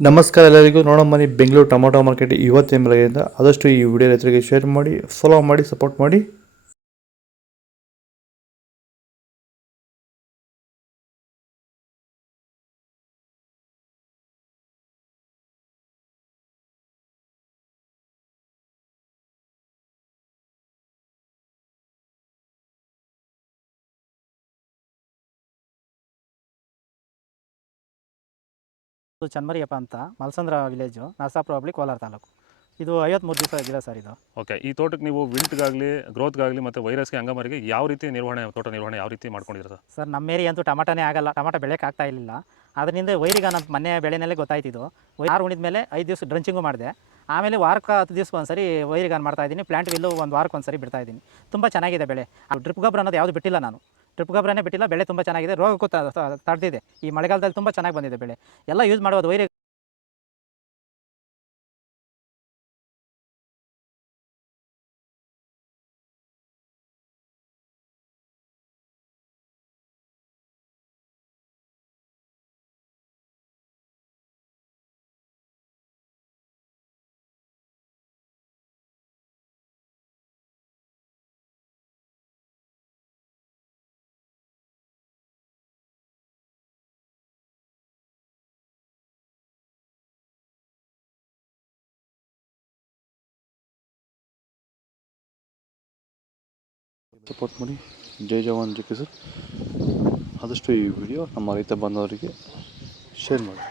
ನಮಸ್ಕಾರ ಎಲ್ಲರಿಗೂ. ನೋಡೋ ಮನಿ ಬೆಂಗಳೂರು ಟೊಮೊಟೊ ಮಾರ್ಕೆಟ್ ಇವತ್ತಿನ ಬೆಳಗ್ಗೆಯಿಂದ ಆದಷ್ಟು ಈ ವಿಡಿಯೋ ರೈತರಿಗೆ ಶೇರ್ ಮಾಡಿ, ಫಾಲೋ ಮಾಡಿ, ಸಪೋರ್ಟ್ ಮಾಡಿ. ಇದು ಚನ್ಮರಿಯಪ್ಪ ಅಂತ ಮಲ್ಸಂದ್ರ ವಿಲೇಜು, ನರಸಾಪುರ ಹೋಬಳಿ, ಕೋಲಾರ ತಾಲೂಕು. ಇದು 53 ದಿವಸ ಗಿಡ ಸರ್ ಇದು. ಓಕೆ. ಈ ತೋಟಕ್ಕೆ ನೀವು ವಿಲ್ಟ್ಗಾಗಲಿ, ಗ್ರೋತ್ಗಾಗಲಿ ಮತ್ತು ವೈರಸ್ಗೆ, ಅಂಗಮಾರಿಗೆ ಯಾವ ರೀತಿ ತೋಟ ನಿರ್ವಹಣೆ ಯಾವ ರೀತಿ ಮಾಡ್ಕೊಂಡಿದ್ದೀರಾ ಸರ್? ಸರ್ ನಮ್ಮ ಏರಿಯಾ ಅಂತೂ ಟಮಾಟನೇ ಆಗಲ್ಲ, ಟಮಾಟ ಬೆಳೆಯೋಕೆ ಆಗ್ತಾ ಇರಲಿಲ್ಲ. ಅದರಿಂದ ವೈರಿಗ ನಮ್ಮ ಮೊನ್ನೆ ಬೆಳೆನಲ್ಲೇ ಗೊತ್ತಾಯ್ತಿದ್ದು. ಆರು ಉಣಿದ ಮೇಲೆ 5 ದಿವಸ ಡ್ರಂಚಿಂಗು ಮಾಡಿದೆ. ಆಮೇಲೆ ವಾರಕ್ಕೆ 10 ದಿವಸಕ್ಕೆ ಒಂದ್ಸರಿ ವೈರಿಗಾನ್ ಮಾಡ್ತಾಯಿದ್ದೀನಿ. ಪ್ಲಾಂಟ್ ವಿಲ್ಲು ಒಂದು ವಾರಕ್ಕೆ ಒಂದ್ಸರಿ ಬಿಡ್ತಾಯಿದ್ದೀನಿ. ತುಂಬ ಚೆನ್ನಾಗಿದೆ ಬೆಳೆ. ಡ್ರಿಪ್ ಗೊಬ್ಬರ ಅನ್ನೋದು ಯಾವುದು ಬಿಟ್ಟಿಲ್ಲ ನಾನು. ಡ್ರಿಪ್ ಗೊಬ್ಬರನೇ ಬಿಟ್ಟಿಲ್ಲ. ಬೆಳೆ ತುಂಬ ಚೆನ್ನಾಗಿದೆ. ರೋಗಕ್ಕೂ ತಡೆದಿದೆ. ಈ ಮಳೆಗಾಲದಲ್ಲಿ ತುಂಬ ಚೆನ್ನಾಗಿ ಬಂದಿದೆ ಬೆಳೆ. ಎಲ್ಲ ಯೂಸ್ ಮಾಡೋದು ವೈರಿ. ಸಪೋರ್ಟ್ ಮಾಡಿ. ಜೈ ಜವಾನ್ ಜೈ ಕಿಸಾನ್. ಆದಷ್ಟು ಈ ವಿಡಿಯೋ ನಮ್ಮ ರೈತ ಬಾಂಧವರಿಗೆ ಶೇರ್ ಮಾಡಿ.